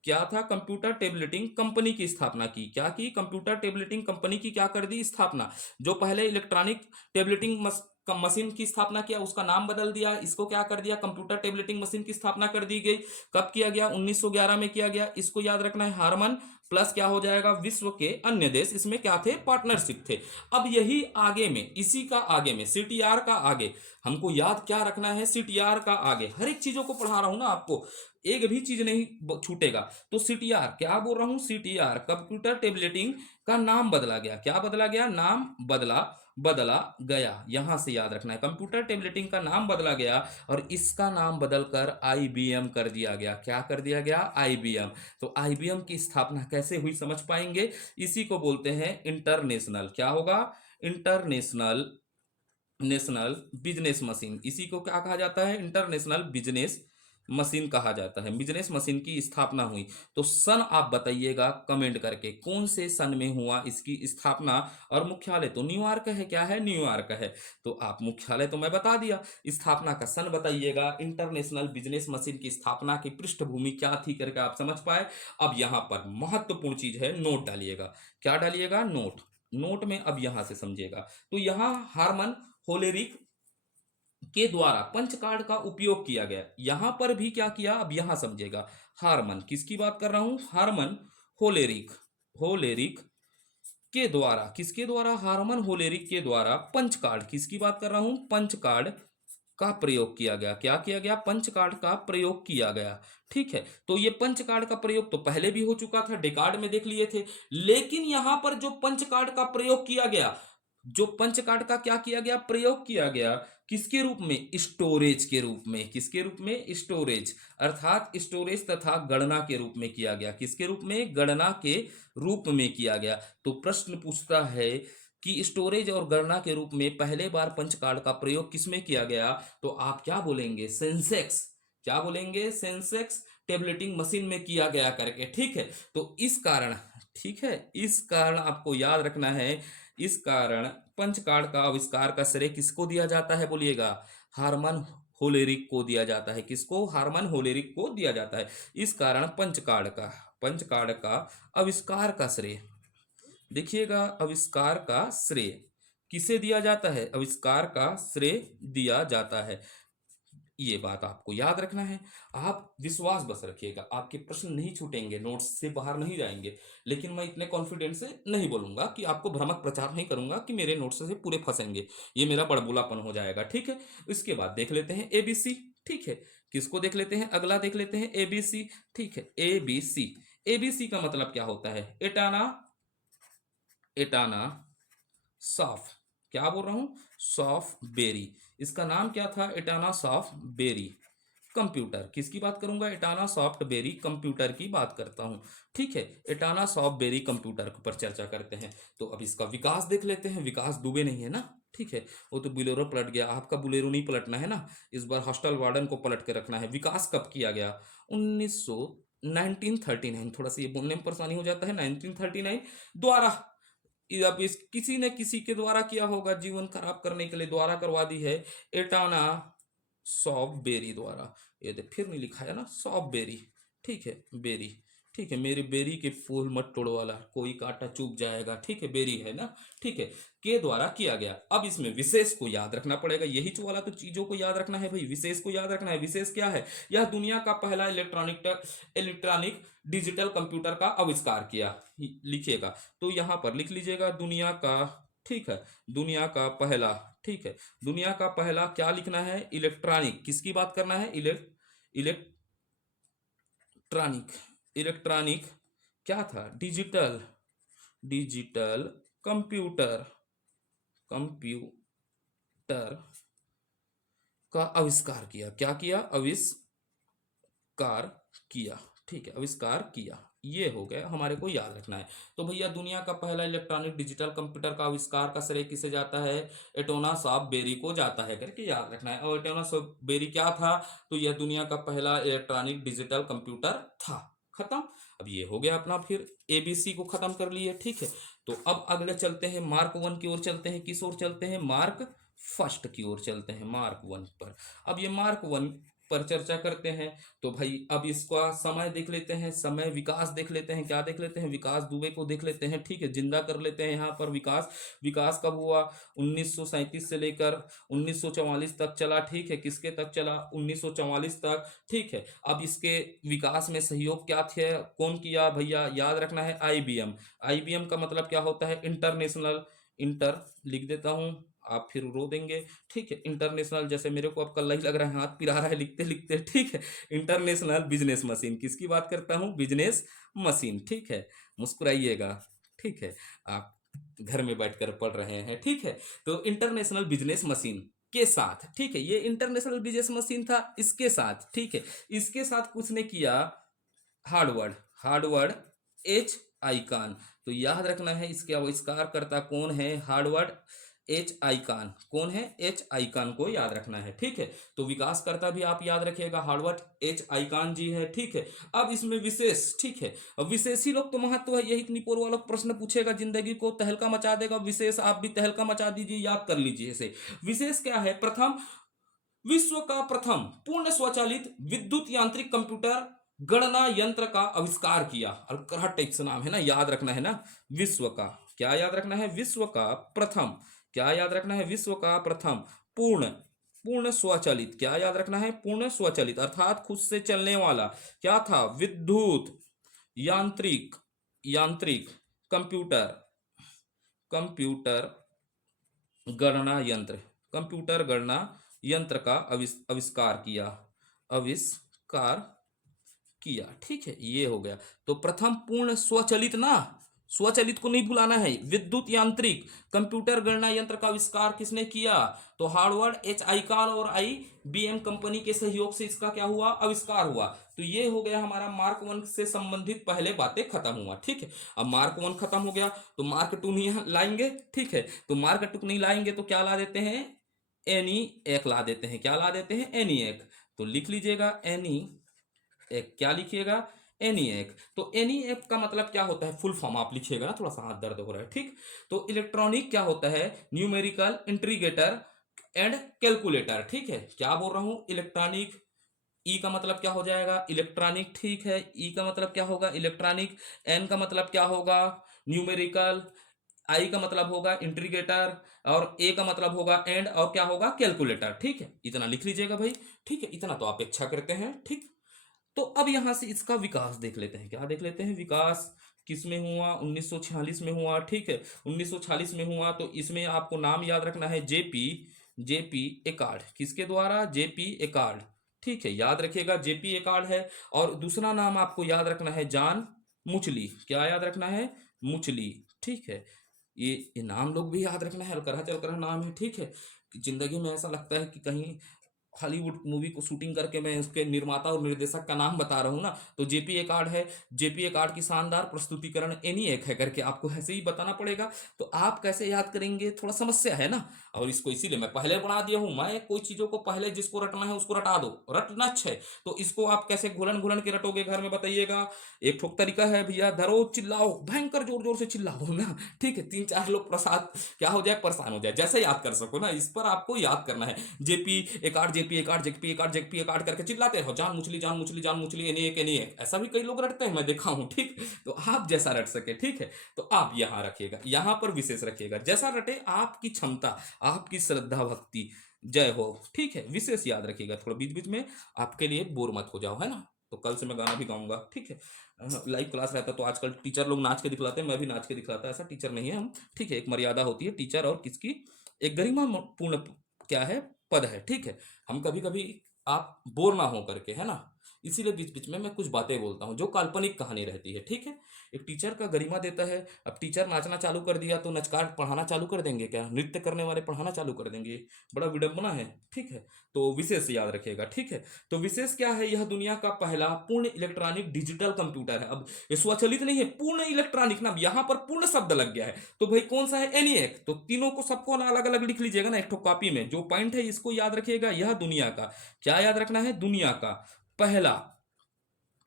क्या था, कंप्यूटर टेबलेटिंग कंपनी की स्थापना की, क्या की, कंप्यूटर टेबलेटिंग कंपनी की क्या कर दी, स्थापना। जो पहले इलेक्ट्रॉनिक टेबलेटिंग मशीन की स्थापना किया, उसका नाम बदल दिया, इसको क्या कर दिया, कंप्यूटर टेबलेटिंग मशीन की स्थापना कर दी गई। कब किया गया, 1911 में किया गया, इसको याद रखना है, हारमन प्लस क्या हो जाएगा, विश्व के अन्य देश, इसमें क्या थे, पार्टनरशिप थे। अब यही आगे में, इसी का आगे में, सीटीआर का आगे हमको याद क्या रखना है, सीटीआर का आगे हर एक चीजों को पढ़ा रहा हूं ना आपको, एक भी चीज नहीं छूटेगा। तो सीटीआर क्या बोल रहा हूं, सीटीआर कंप्यूटर टेबलेटिंग का नाम बदला गया, क्या बदला गया, नाम बदला, बदला गया, यहां से याद रखना है, कंप्यूटर टेबलेटिंग का नाम बदला गया और इसका नाम बदलकर आईबीएम कर दिया गया, क्या कर दिया गया, आईबीएम। तो आईबीएम की स्थापना कैसे हुई समझ पाएंगे, इसी को बोलते हैं इंटरनेशनल, क्या होगा, इंटरनेशनल, नेशनल बिजनेस मशीन, इसी को क्या कहा जाता है, इंटरनेशनल बिजनेस मशीन कहा जाता है, बिजनेस मशीन की स्थापना हुई। तो सन आप बताइएगा कमेंट करके, कौन से सन में हुआ इसकी स्थापना, और मुख्यालय तो न्यूयॉर्क है, क्या है, न्यूयॉर्क है। तो आप मुख्यालय तो मैं बता दिया, स्थापना का सन बताइएगा, इंटरनेशनल बिजनेस मशीन की स्थापना की पृष्ठभूमि क्या थी करके आप समझ पाए। अब यहां पर महत्वपूर्ण चीज है, नोट डालिएगा, क्या डालिएगा, नोट, नोट में अब यहां से समझिएगा। तो यहां हार्मन होलेरिक के द्वारा पंच कार्ड का उपयोग किया गया, यहां पर भी क्या किया, अब यहां समझेगा, हार्मन किसकी बात कर रहा हूं, हार्मन होलेरिक, होलेरिक के द्वारा, किसके द्वारा, हार्मन होलेरिक के द्वारा पंच कार्ड, किसकी बात कर रहा हूं, पंच कार्ड का प्रयोग किया गया, क्या किया गया, पंच कार्ड का प्रयोग किया गया। ठीक है, तो ये पंच कार्ड का प्रयोग तो पहले भी हो चुका था, डेकार्ड में देख लिए थे, लेकिन यहां पर जो पंच कार्ड का प्रयोग किया गया, जो पंच कार्ड का क्या किया गया, प्रयोग किया गया, किसके रूप में, स्टोरेज के रूप में, किसके रूप में, स्टोरेज, अर्थात स्टोरेज तथा गणना के रूप में किया गया, किसके रूप में, गणना के रूप में किया गया। तो प्रश्न पूछता है कि स्टोरेज और गणना के रूप में पहले बार पंच कार्ड का प्रयोग किसमें किया गया, तो आप क्या बोलेंगे, सेंसेक्स, क्या बोलेंगे, सेंसेक्स टेबलेटिंग मशीन में किया गया करके। ठीक है, तो इस कारण, ठीक है, इस कारण आपको याद रखना है, इस कारण पंच कार्ड का आविष्कार का श्रेय किसको दिया जाता है, बोलिएगा, हार्मन होलेरिक को दिया जाता है, किसको, हार्मन होलेरिक को दिया जाता है। इस कारण पंच कार्ड का, पंच कार्ड का आविष्कार का श्रेय, देखिएगा, आविष्कार का श्रेय किसे दिया जाता है, आविष्कार का श्रेय दिया जाता है, ये बात आपको याद रखना है। आप विश्वास बस रखिएगा, आपके प्रश्न नहीं छूटेंगे, नोट्स से बाहर नहीं जाएंगे, लेकिन मैं इतने कॉन्फिडेंस से नहीं बोलूंगा कि आपको भ्रामक प्रचार नहीं करूंगा कि मेरे नोट्स से पूरे फंसेंगे, ये मेरा बड़बोलापन हो जाएगा। ठीक है, इसके बाद देख लेते हैं एबीसी। ठीक है, किसको देख लेते हैं, अगला देख लेते हैं एबीसी। ठीक है, एबीसी, एबीसी का मतलब क्या होता है, एटाना, एटाना सॉफ, क्या बोल रहा हूं, सॉफ बेरी, इसका नाम क्या था, एटाना सॉफ्ट बेरी कंप्यूटर, किसकी बात करूंगा, एटाना सॉफ्ट बेरी कंप्यूटर की बात करता हूं। ठीक है, एटाना सॉफ्ट बेरी कंप्यूटर पर चर्चा करते हैं। तो अब इसका विकास देख लेते हैं, विकास दुबे नहीं है ना, ठीक है, वो तो बुलेरो पलट गया, आपका बुलेरो नहीं पलटना है ना, इस बार हॉस्टल वार्डन को पलट के रखना है। विकास कब किया गया, 1900, 1939, थोड़ा सा ये बोलने में परेशानी हो जाता है, 1939 द्वारा, अब इस किसी ने किसी के द्वारा किया होगा, जीवन खराब करने के लिए द्वारा करवा दी है, एटाना सॉफ्ट बेरी द्वारा, ये फिर नहीं लिखा है ना, सॉफ्ट बेरी, ठीक है, बेरी, ठीक है, मेरी बेरी के फूल मत तोड़वाला, कोई कांटा चुभ जाएगा, ठीक है, बेरी है ना, ठीक है, के द्वारा किया गया। अब इसमें विशेष को याद रखना पड़ेगा, यही जो वाला तो चीजों को याद रखना है भाई, विशेष को याद रखना है। विशेष क्या है? यह दुनिया का पहला इलेक्ट्रॉनिक डिजिटल कंप्यूटर का आविष्कार किया। लिखिएगा, तो यहां पर लिख लीजिएगा दुनिया का, ठीक है, दुनिया का पहला, ठीक है, दुनिया का पहला क्या लिखना है? इलेक्ट्रॉनिक, किसकी बात करना है? इलेक्ट्रॉनिक, इलेक्ट्रॉनिक क्या था? डिजिटल, डिजिटल कंप्यूटर, कंप्यूटर का आविष्कार किया। क्या किया? आविष्कार किया, ठीक है, आविष्कार किया। ये हो गया, हमारे को याद रखना है। तो भैया दुनिया का पहला इलेक्ट्रॉनिक डिजिटल कंप्यूटर का आविष्कार का श्रेय किसे जाता है? एटोना ऑफ बेरी को जाता है, करके याद रखना है। और एटोना ऑफ बेरी क्या था? तो यह दुनिया का पहला इलेक्ट्रॉनिक डिजिटल कंप्यूटर था। खत्म। अब ये हो गया अपना, फिर एबीसी को खत्म कर लिए, ठीक है। तो अब अगले चलते हैं मार्क वन की ओर चलते हैं। किस ओर चलते हैं? मार्क फर्स्ट की ओर चलते हैं, मार्क वन पर। अब ये मार्क वन पर चर्चा करते हैं। तो भाई अब इसका समय देख लेते हैं, समय विकास देख लेते हैं। क्या देख लेते हैं? विकास दुबे को देख लेते हैं, ठीक है, जिंदा कर लेते हैं यहाँ पर। विकास, विकास कब हुआ? 1937 से लेकर 1944 तक चला, ठीक है। किसके तक चला? 1944 तक, ठीक है। अब इसके विकास में सहयोग क्या थे, कौन किया भैया? याद रखना है, आईबीएम। आईबीएम का मतलब क्या होता है? इंटरनेशनल, इंटर लिख देता हूं, आप फिर रो देंगे, ठीक है। इंटरनेशनल, जैसे मेरे को अब कल ही लग रहा है, हाथ पिरा रहा है लिखते लिखते, ठीक है। इंटरनेशनल बिजनेस मशीन, किसकी बात करता हूँ? बिजनेस मशीन, ठीक है। मुस्कुराइएगा, ठीक है, आप घर में बैठकर पढ़ रहे हैं, ठीक है। तो इंटरनेशनल बिजनेस मशीन के साथ, ठीक है, ये इंटरनेशनल बिजनेस मशीन था, इसके साथ, ठीक है, इसके साथ कुछ ने किया हार्डवर्ड, हार्डवर्ड एच आइकॉन। तो याद रखना है, इसके आविष्कारकर्ता कौन है? Harvard H icon. कौन है? एच आइकॉन को याद रखना है, ठीक है। तो विकासकर्ता भी आप याद रखिएगा, हार्डवर्ड एच आइकॉन जी है, ठीक है। अब इसमें विशेष, ठीक है, अब विशेषी लोग तो महत्व है, यही निपोर वाला प्रश्न पूछेगा, जिंदगी को तहलका मचा देगा। विशेष आप भी तहलका मचा दीजिए, याद कर लीजिए इसे। विशेष क्या है? प्रथम, विश्व का प्रथम पूर्ण स्वचालित विद्युत यांत्रिक कंप्यूटर गणना यंत्र का आविष्कार किया। और करहट टाइप से नाम है ना, याद रखना है ना। विश्व का, क्या याद रखना है? विश्व का प्रथम, क्या याद रखना है? विश्व का प्रथम पूर्ण, पूर्ण स्वचालित, क्या याद रखना है? पूर्ण स्वचालित, अर्थात खुद से चलने वाला। क्या था? विद्युत यांत्रिक, यांत्रिक कंप्यूटर, कंप्यूटर गणना यंत्र, कंप्यूटर गणना यंत्र का आविष्कार किया, आविष्कार किया, ठीक है। ये हो गया। तो प्रथम पूर्ण स्वचालित ना, स्वचालित को नहीं भुलाना है, विद्युत यांत्रिक कंप्यूटर गणना यंत्र का आविष्कार किसने किया? तो हार्वर्ड एच आइकॉन और आईबीएम कंपनी के सहयोग से इसका क्या हुआ? आविष्कार हुआ। तो ये हो गया हमारा मार्क वन से संबंधित पहले बातें खत्म हुआ, ठीक है। अब मार्क वन खत्म हो गया, तो मार्क टू नहीं लाएंगे, ठीक है। तो मार्क टू नहीं लाएंगे तो क्या ला देते हैं? एनी एक ला देते हैं। क्या ला देते हैं? एनी एक। तो लिख लीजिएगा एनी एक। क्या लिखिएगा? एनईएक। तो एनईएक का मतलब क्या होता है? फुल फॉर्म आप लिखिएगा ना, थोड़ा सा हाथ दर्द हो रहा है, ठीक। तो इलेक्ट्रॉनिक क्या होता है? न्यूमेरिकल इंटीग्रेटर एंड कैलकुलेटर, ठीक है। क्या बोल रहा हूं? इलेक्ट्रॉनिक, ई का मतलब क्या हो जाएगा? इलेक्ट्रॉनिक, ठीक है। ई का मतलब क्या होगा? इलेक्ट्रॉनिक। एन का मतलब क्या होगा? न्यूमेरिकल। आई का मतलब होगा इंटीग्रेटर, और ए का मतलब होगा एंड, और क्या होगा? कैलकुलेटर, ठीक है। इतना लिख लीजिएगा भाई, ठीक है। इतना तो आप इच्छा करते हैं, ठीक। तो अब यहां से इसका विकास देख लेते हैं। क्या देख लेते हैं? विकास किस में हुआ? 1946 में हुआ, ठीक है। 1946 में हुआ। तो इसमें आपको नाम याद रखना है, जेपी, जेपी एकार्ड। किसके द्वारा? जेपी एकार्ड, ठीक है, याद रखिएगा, जेपी एकार्ड है। और दूसरा नाम आपको याद रखना है, जॉन मुचली। क्या याद रखना है? मुचली, ठीक है। ये नाम लोग भी याद रखना है, हल्का चलकर नाम है, ठीक है। जिंदगी में ऐसा लगता है कि कहीं हॉलीवुड मूवी को शूटिंग करके मैं उसके निर्माता और निर्देशक का नाम बता रहा हूँ ना, तो जेपी एकार्ड है। जेपी एकार्ड की शानदार प्रस्तुतिकरण एनी एक है, करके आपको ऐसे ही बताना पड़ेगा। तो आप कैसे याद करेंगे? थोड़ा समस्या है ना। और इसको इसीलिए मैं पहले बना दिया हूँ। मैं कोई चीजों को पहले जिसको रटना है उसको रटा दो, रटना है। तो इसको आप कैसे घुलन घुलन के रटोगे घर में, बताइएगा। एक ठोक तरीका है भैया, धरो चिल्लाओ, भयंकर जोर जोर से चिल्लाओ ना, ठीक है। 3-4 लोग प्रसाद क्या हो जाए, परेशान हो जाए, जैसे याद कर सको ना, इस पर आपको याद करना है। जेपी एकार्ड जेक पी ए कार्ड करके चिल्लाते रहो, जान मुचली जान मुचली जान मुचली, एनी एक, ऐसा भी कई लोग रटते हैं, मैं देखा हूं, ठीक। तो आप जैसा रट सके, ठीक है, तो आप यहां रखिएगा, यहां पर विशेष रखिएगा, जैसा रटे आपकी क्षमता, आपकी श्रद्धा भक्ति, जय हो, ठीक है, विशेष याद रखिएगा, थोड़ा बीच बीच में आपके लिए बोर मत हो जाओ, है ना। तो कल से मैं गाना भी गाऊंगा, ठीक है। लाइव क्लास रहता तो आजकल टीचर लोग नाच के दिखलाते हैं, मैं भी नाच के दिखलाता, ऐसा टीचर नहीं है हम, ठीक है, एक मर्यादा होती है टीचर और किसकी, एक गरिमा पूर्ण क्या है, पद है, ठीक है। हम कभी कभी आप बोर ना हो करके, है ना, इसीलिए बीच बीच में मैं कुछ बातें बोलता हूँ जो काल्पनिक कहानी रहती है, ठीक है। एक टीचर का गरिमा देता है। अब टीचर नाचना चालू कर दिया तो नचकार पढ़ाना चालू कर देंगे क्या, नृत्य करने वाले पढ़ाना चालू कर देंगे, बड़ा विडंबना है, ठीक है। तो विशेष याद रखिएगा, ठीक है। तो विशेष क्या है, यह दुनिया का पहला पूर्ण इलेक्ट्रॉनिक डिजिटल कंप्यूटर है। अब ये स्वचालित नहीं है, पूर्ण इलेक्ट्रॉनिक ना, यहां पर पूर्ण शब्द लग गया है, तो भाई कौन सा है, एनिएक। तो तीनों को सबको अलग अलग लिख लीजिएगा ना, एक ठो कॉपी में, जो पॉइंट है इसको याद रखिएगा, यह दुनिया का, क्या याद रखना है, दुनिया का पहला,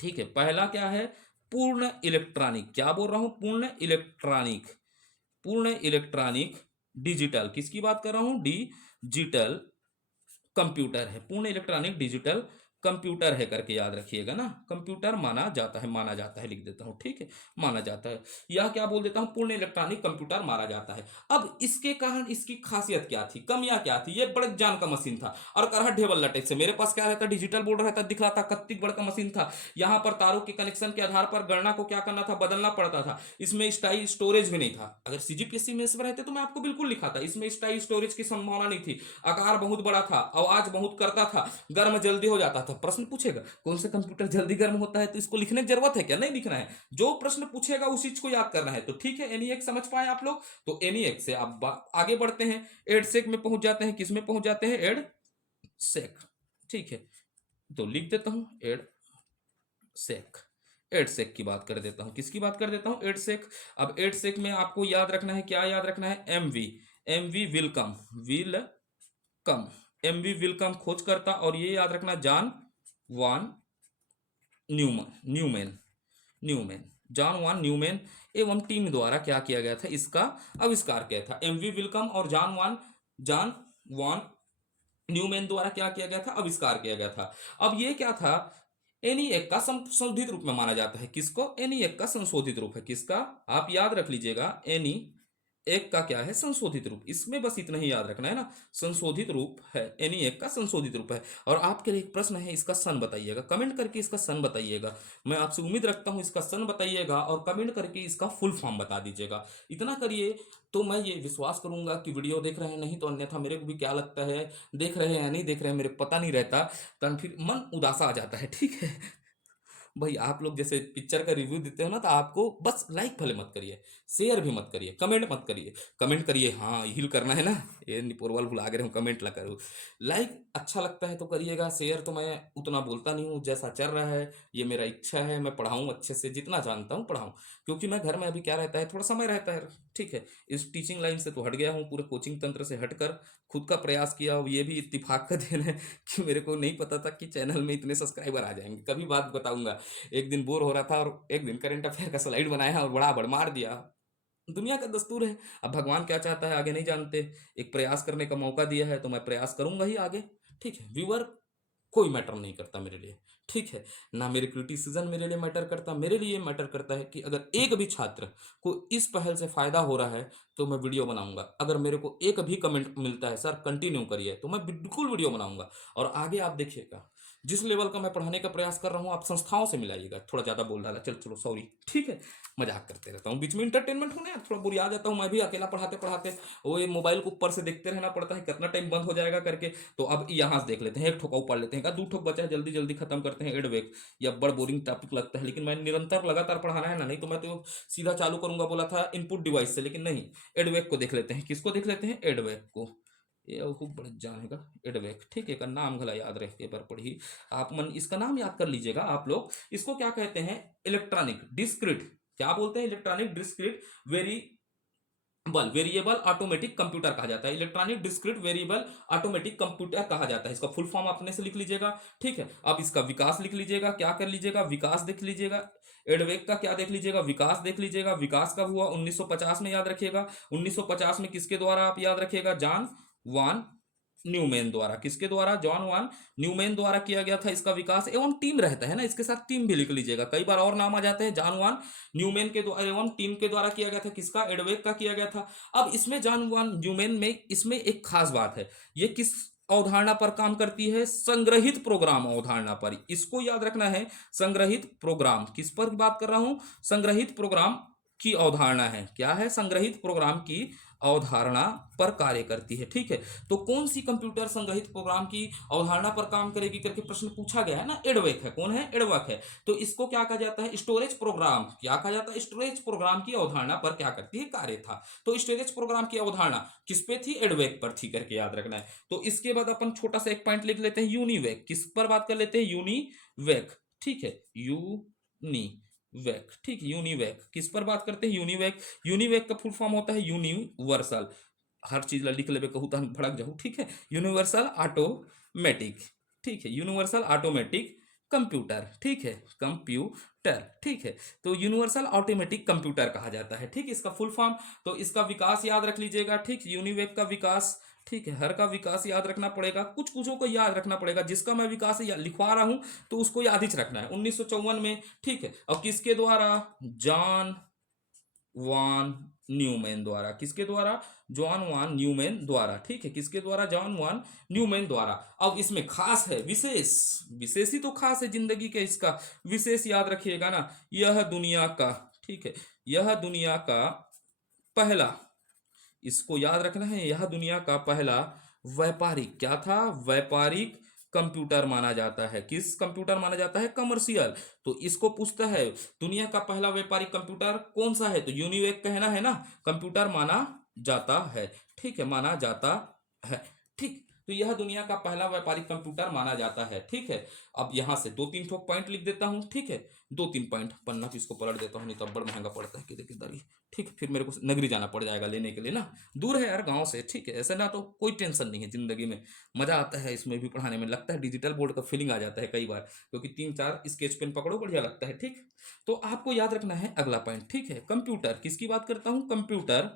ठीक है, पहला क्या है, पूर्ण इलेक्ट्रॉनिक, क्या बोल रहा हूं, पूर्ण इलेक्ट्रॉनिक, पूर्ण इलेक्ट्रॉनिक डिजिटल, किसकी बात कर रहा हूं, डिजिटल कंप्यूटर है, पूर्ण इलेक्ट्रॉनिक डिजिटल कंप्यूटर है करके याद रखिएगा ना, कंप्यूटर माना जाता है, माना जाता है लिख देता हूं, ठीक है, माना जाता है, या क्या बोल देता हूं, पूर्ण इलेक्ट्रॉनिक कंप्यूटर माना जाता है। अब इसके कारण इसकी खासियत क्या थी, कमियां क्या थी, ये बड़े जान का मशीन था और करहा ढेबल लटे से, मेरे पास क्या रहता, डिजिटल बोर्ड रहता, दिखलाता, कत्ती बड़ का मशीन था, यहाँ पर तारों के कनेक्शन के आधार पर गणना को क्या करना था, बदलना पड़ता था, इसमें स्टाई स्टोरेज भी नहीं था। अगर सीजीपीएससी में से रहते तो मैं आपको बिल्कुल लिखाता, इसमें स्टाई स्टोरेज की संभावना नहीं थी, आकार बहुत बड़ा था, आवाज बहुत करता था, गर्म जल्दी हो जाता था। प्रश्न पूछेगा कौन से कंप्यूटर जल्दी गर्म होता है, तो इसको लिखने की जरूरत है क्या, नहीं लिखना है, जो प्रश्न पूछेगा उस चीज को याद करना है। तो ठीक है, एनीएक समझ पाए आप लोग, तो एनीएक से आप आगे बढ़ते हैं, एडसेक में पहुंच जाते हैं, किस में पहुंच जाते हैं, एडसेक, ठीक है। तो लिख देता हूं एडसेक, एडसेक की बात कर देता हूं, किसकी बात कर देता हूं, एडसेक। अब एडसेक में आपको याद रखना है, क्या याद रखना है, MV, MV will come, will come, MV will come खोज करता, और ये याद रखना, John von Neumann, Neumann, John von Neumann एवं टीम द्वारा क्या किया गया था, इसका आविष्कार किया था, एमवी विल्कम और जॉन वान न्यूमैन द्वारा क्या किया गया था, आविष्कार किया गया था। अब ये क्या था, एनीएक का संशोधित रूप में माना जाता है, किसको, एनीएक का संशोधित रूप है, किसका, आप याद रख लीजिएगा, एनी एक का क्या है, संशोधित रूप, इसमें बस इतना ही याद रखना है ना, संशोधित रूप है, एनी एक का संशोधित रूप है। और आपके लिए एक प्रश्न है, इसका सन बताइएगा, कमेंट करके इसका सन बताइएगा, मैं आपसे उम्मीद रखता हूं इसका सन बताइएगा, और कमेंट करके इसका फुल फॉर्म बता दीजिएगा। इतना करिए तो मैं ये विश्वास करूंगा कि वीडियो देख रहे हैं, नहीं तो अन्यथा मेरे को भी क्या लगता है, देख रहे हैं या नहीं देख रहे हैं मेरे पता नहीं रहता, तो फिर मन उदासा आ जाता है, ठीक है। भाई आप लोग जैसे पिक्चर का रिव्यू देते हो ना, तो आपको बस लाइक भले मत करिए, शेयर भी मत करिए, कमेंट मत करिए, कमेंट करिए, हाँ हिल करना है ना, ये निपोरवाल भुला गए हूँ, कमेंट ला करो, लाइक अच्छा लगता है तो करिएगा, शेयर तो मैं उतना बोलता नहीं हूँ, जैसा चल रहा है ये मेरा इच्छा है, मैं पढ़ाऊँ अच्छे से, जितना जानता हूँ पढ़ाऊँ, क्योंकि मैं घर में अभी क्या रहता है, थोड़ा समय रहता है, ठीक है, इस टीचिंग लाइन से तो हट गया हूँ, पूरे कोचिंग तंत्र से हटकर खुद का प्रयास किया, और ये भी इत्तेफाक का दिन है कि मेरे को नहीं पता था कि चैनल में इतने सब्सक्राइबर आ जाएंगे, कभी बात बताऊंगा। एक दिन बोर हो रहा था और एक दिन करंट अफेयर का स्लाइड बनाया और बड़ा भड़मार दिया, दुनिया का दस्तूर है। अब भगवान क्या चाहता है आगे नहीं जानते, एक प्रयास करने का मौका दिया है तो मैं प्रयास करूंगा ही आगे, ठीक है। व्यूअर कोई मैटर नहीं करता मेरे लिए, ठीक है, ना मेरे क्रिटिसिज्म मेरे लिए मैटर करता, मेरे लिए मैटर करता है कि अगर एक भी छात्र को इस पहल से फायदा हो रहा है तो मैं वीडियो बनाऊंगा, अगर मेरे को एक भी कमेंट मिलता है सर कंटिन्यू करिए, तो मैं बिल्कुल वीडियो बनाऊंगा। और आगे आप देखिएगा जिस लेवल का मैं पढ़ाने का प्रयास कर रहा हूँ, आप संस्थाओं से मिलाइएगा, थोड़ा ज्यादा बोल डाला, चल चलो सॉरी, ठीक है, मजाक करते रहता हूँ, बीच में इंटरटेनमेंट होने यार थोड़ा बुरी आ जाता हूँ, मैं भी अकेला पढ़ाते पढ़ाते वो ये मोबाइल को ऊपर से देखते रहना पड़ता है, कितना टाइम बंद हो जाएगा करके। तो अब यहाँ से देख लेते हैं, एक ठोका पढ़ लेते हैं, का दो ठोक बचा है, जल्दी जल्दी खत्म करते हैं एडवेक, या बड़ बोरिंग टॉपिक लगता है, लेकिन मैं निरंतर लगातार पढ़ाना है ना, नहीं तो मैं तो सीधा चालू करूंगा बोला था इनपुट डिवाइस से, लेकिन नहीं, एडवेक को देख लेते हैं, किसको देख लेते हैं, एडवेक को, ये खूब बड़े जानेगा, एडवेक, ठीक है, का नाम भला याद रह के पर पढ़ी, आप मन इसका नाम याद कर लीजिएगा आप लोग। इसको क्या कहते हैं, इलेक्ट्रॉनिक डिस्क्रीट, क्या बोलते हैं, electronic discrete variable automatic computer कहा जाता है, electronic discrete variable automatic computer कहा जाता है, इसका फुल फॉर्म अपने से लिख लीजिएगा, ठीक है। अब इसका विकास लिख लीजिएगा, क्या कर लीजिएगा, विकास देख लीजिएगा, एडवेक का क्या देख लीजिएगा, विकास देख लीजिएगा, विकास कब हुआ, 1950 में, याद रखिएगा 1950 में, किसके द्वारा आप याद रखिएगा, जॉन वान न्यूमैन द्वारा। किसके द्वारा? जॉन वान न्यूमैन द्वारा किया गया था इसका विकास। एवं टीम रहता है ना, इसके साथ टीम भी लिख लीजिएगा, कई बार और नाम आ जाते हैं। जॉन वान न्यूमैन के द्वारा एवं टीम के द्वारा किया गया था। किसका? एडवेक का किया गया था। अब इसमें जॉन वान न्यूमैन में इसमें एक खास बात है, ये किस अवधारणा पर काम करती है? संग्रहित प्रोग्राम अवधारणा पर। इसको याद रखना है, संग्रहित प्रोग्राम। किस पर बात कर रहा हूं? संग्रहित प्रोग्राम की अवधारणा है। क्या है? संग्रहित प्रोग्राम की अवधारणा पर कार्य करती है। ठीक है, तो कौन सी कंप्यूटर संग्रहित प्रोग्राम की अवधारणा पर काम करेगी करके प्रश्न पूछा गया है ना। एडवेक है। कौन है? एडवेक है। तो इसको क्या कहा जाता है? Storage program. क्या कहा जाता है? स्टोरेज प्रोग्राम की अवधारणा पर क्या करती है? कार्य था। तो स्टोरेज प्रोग्राम की अवधारणा किस पे थी? एडवेक पर थी करके याद रखना है। तो इसके बाद अपन छोटा सा एक पॉइंट लिख लेते हैं, यूनिवेक। किस पर बात कर लेते हैं? यूनिवेक। ठीक है, यूनिवेक। ठीक है, यूनिवेक किस पर बात करते हैं? यूनिवेक। यूनिवेक का फुल फॉर्म होता है यूनिवर्सल। हर चीज ला लिख लेबे कहूँ तो हम भड़क जाऊँ। ठीक है, यूनिवर्सल ऑटोमेटिक। ठीक है, यूनिवर्सल ऑटोमेटिक कंप्यूटर। ठीक है, कंप्यूटर। ठीक है, तो यूनिवर्सल ऑटोमेटिक कंप्यूटर कहा जाता है। ठीक, इसका फुल फॉर्म। तो इसका विकास याद रख लीजिएगा। ठीक, यूनिवेक का विकास। ठीक है, हर का विकास याद रखना पड़ेगा, कुछ कुछों को याद रखना पड़ेगा। जिसका मैं विकास लिखवा रहा हूं तो उसको याद ही रखना है। 1954 में। ठीक है, और किसके द्वारा? जॉन वान न्यूमैन द्वारा। किसके द्वारा? जॉन वान न्यूमैन द्वारा। ठीक है, किसके द्वारा? जॉन वान न्यूमैन द्वारा। अब इसमें खास है, विशेष। विशेष ही तो खास है जिंदगी के। इसका विशेष याद रखिएगा ना, यह दुनिया का। ठीक है, यह दुनिया का पहला, इसको याद रखना है, यह दुनिया का पहला व्यापारिक, क्या था? व्यापारिक कंप्यूटर माना जाता है। किस कंप्यूटर माना जाता है? कमर्शियल। तो इसको पूछता है दुनिया का पहला व्यापारिक कंप्यूटर कौन सा है? तो यूनिवेक कहना है ना, कंप्यूटर माना जाता है। ठीक है, माना जाता है। ठीक, तो यह दुनिया का पहला व्यापारिक कंप्यूटर माना जाता है। ठीक है, अब यहां से दो तीन ठोक पॉइंट लिख देता हूं। ठीक है, दो तीन पॉइंट, पन्ना भी इसको पलट देता हूं, नहीं तो बड़ा महंगा पड़ता है किधर। ठीक, फिर मेरे को नगरी जाना पड़ जाएगा लेने के लिए ना, दूर है यार गांव से। ठीक है, ऐसे ना तो कोई टेंशन नहीं है जिंदगी में, मजा आता है इसमें भी पढ़ाने में। लगता है डिजिटल बोर्ड का फीलिंग आ जाता है कई बार, क्योंकि तीन चार स्केच पेन पकड़ो, बढ़िया लगता है। ठीक, तो आपको याद रखना है अगला पॉइंट। ठीक है, कंप्यूटर किसकी बात करता हूं? कंप्यूटर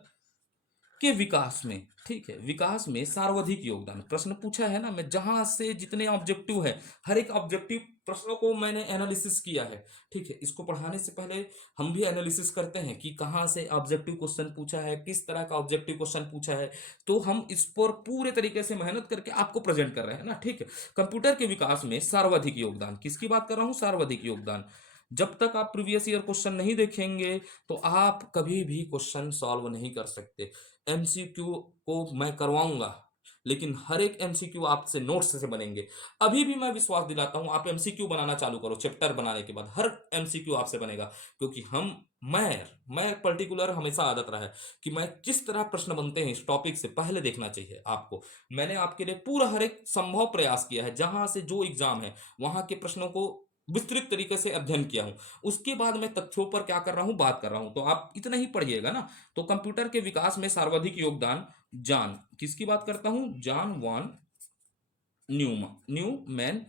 के विकास में। ठीक है, विकास में सर्वाधिक योगदान। प्रश्न पूछा है ना, मैं जहां से जितने ऑब्जेक्टिव है, हर एक ऑब्जेक्टिव प्रश्नों को मैंने एनालिसिस किया है। ठीक है, इसको पढ़ाने से पहले हम भी एनालिसिस करते हैं कि कहाँ से ऑब्जेक्टिव क्वेश्चन पूछा है, किस तरह का ऑब्जेक्टिव क्वेश्चन पूछा है। तो हम इस पर पूरे तरीके से मेहनत करके आपको प्रेजेंट कर रहे हैं ना। ठीक है, कंप्यूटर के विकास में सर्वाधिक योगदान किसकी बात कर रहा हूं? सर्वाधिक योगदान। जब तक आप प्रीवियस ईयर क्वेश्चन नहीं देखेंगे तो आप कभी भी क्वेश्चन सॉल्व नहीं कर सकते। एमसीक्यू को मैं करवाऊंगा, लेकिन हर एक एमसीक्यू आपसे नोट्स से बनेंगे। अभी भी मैं विश्वास दिलाता हूं, आप एमसीक्यू बनाना चालू करो, चैप्टर बनाने के बाद हर एमसीक्यू आपसे बनेगा। क्योंकि मैं पर्टिकुलर हमेशा आदत रहा है कि मैं किस तरह प्रश्न बनते हैं इस टॉपिक से पहले देखना चाहिए आपको। मैंने आपके लिए पूरा हर एक संभव प्रयास किया है, जहां से जो एग्जाम है वहां के प्रश्नों को विस्तृत तरीके से अध्ययन किया हूं। उसके बाद मैं तथ्यों पर क्या कर रहा हूं, बात कर रहा हूं। तो आप इतना ही पढ़िएगा ना। तो कंप्यूटर के विकास में सर्वाधिक योगदान जॉन, किसकी बात करता हूं? जॉन वान न्यूमैन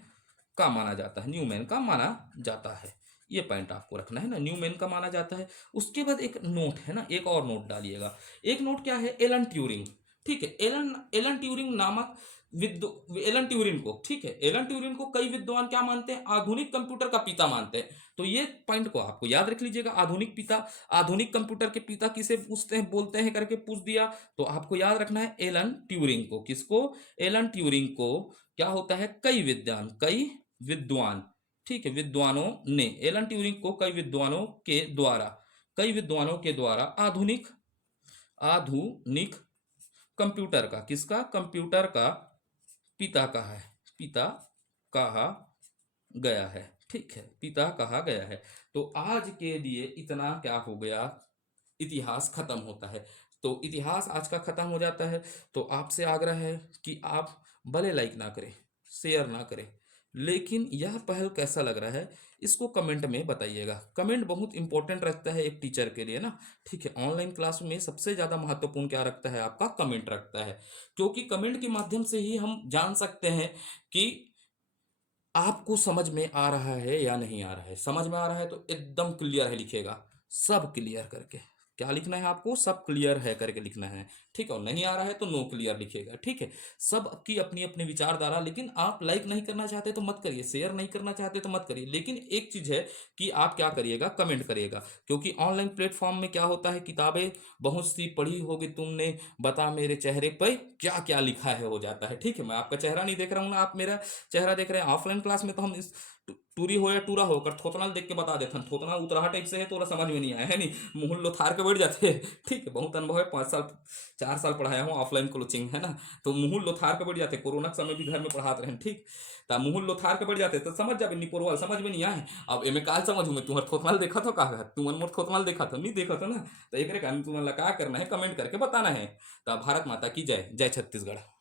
का माना जाता है। न्यूमैन का माना जाता है, ये पॉइंट आपको रखना है ना, न्यूमैन का माना जाता है। उसके बाद एक नोट है ना, एक और नोट डालिएगा। एक नोट क्या है? Alan Turing. ठीक है, एलन एलन ट्यूरिंग नामक एलन ट्यूरिंग को, ठीक है, एलन ट्यूरिंग को कई विद्वान क्या मानते हैं? आधुनिक कंप्यूटर का पिता मानते हैं। तो ये पॉइंट को आपको याद रख लीजिएगा, आधुनिक पिता। आधुनिक कंप्यूटर के पिता किसे पूछते हैं, बोलते हैं करके पूछ दिया, तो आपको याद रखना है एलन ट्यूरिंग को। किसको? एलन ट्यूरिंग को। क्या होता है? कई विद्वान। ठीक है, विद्वानों ने, एलन ट्यूरिंग को कई विद्वानों के द्वारा आधुनिक आधुनिक कंप्यूटर का, किसका? कंप्यूटर का पिता कहा है, पिता कहा गया है। ठीक है, पिता कहा गया है। तो आज के लिए इतना क्या हो गया, इतिहास खत्म होता है। तो इतिहास आज का खत्म हो जाता है। तो आपसे आग्रह है कि आप भले लाइक ना करें, शेयर ना करें, लेकिन यह पहल कैसा लग रहा है इसको कमेंट में बताइएगा। कमेंट बहुत इंपॉर्टेंट रखता है एक टीचर के लिए ना। ठीक है, ऑनलाइन क्लास में सबसे ज़्यादा महत्वपूर्ण क्या रखता है? आपका कमेंट रखता है। क्योंकि कमेंट के माध्यम से ही हम जान सकते हैं कि आपको समझ में आ रहा है या नहीं आ रहा है। समझ में आ रहा है तो एकदम क्लियर है लिखिएगा, सब क्लियर करके। क्या लिखना है आपको, सब क्लियर है करके लिखना है। ठीक है, और नहीं आ रहा है तो नो क्लियर लिखिएगा। ठीक है, सबकी अपनी अपनी विचारधारा, लेकिन आप लाइक नहीं करना चाहते तो मत करिए, शेयर नहीं करना चाहते तो मत करिए, लेकिन एक चीज है कि आप क्या करिएगा, कमेंट करिएगा। क्योंकि ऑनलाइन प्लेटफॉर्म में क्या होता है, किताबें बहुत सी पढ़ी होगी तुमने, बता मेरे चेहरे पर क्या क्या लिखा है हो जाता है। ठीक है, मैं आपका चेहरा नहीं देख रहा हूं ना, आप मेरा चेहरा देख रहे हैं। ऑफलाइन क्लास में तो हम इस टूरी हो या टूरा होकर थोतनाल देख के बता देते हैं, थोतनाल उतराहा टाइप से है तो समझ में नहीं आया है, नहीं मुंह लोथार के बैठ जाते हैं। ठीक है, बहुत अनुभव है, 5 साल 4 साल पढ़ाया हूँ ऑफलाइन कोचिंग है ना, तो मुंह लोथार के बैठ जाते, कोरोना के समय भी घर में पढ़ाते रहे। ठीक, तो मुंह लोथार के बैठ जाते तो समझ जाबे, निकोरवाल समझ में नहीं आए। अब एमे काल समझू मैं, तुम्हारे थोतनाल देखा तो का तुमन मोर थोतनाल देखा तो नहीं देखा तो ना, तो एक कारण तुम्हें क्या करना है, कमेंट करके बताना है। तो भारत माता की जय, जय छत्तीसगढ़।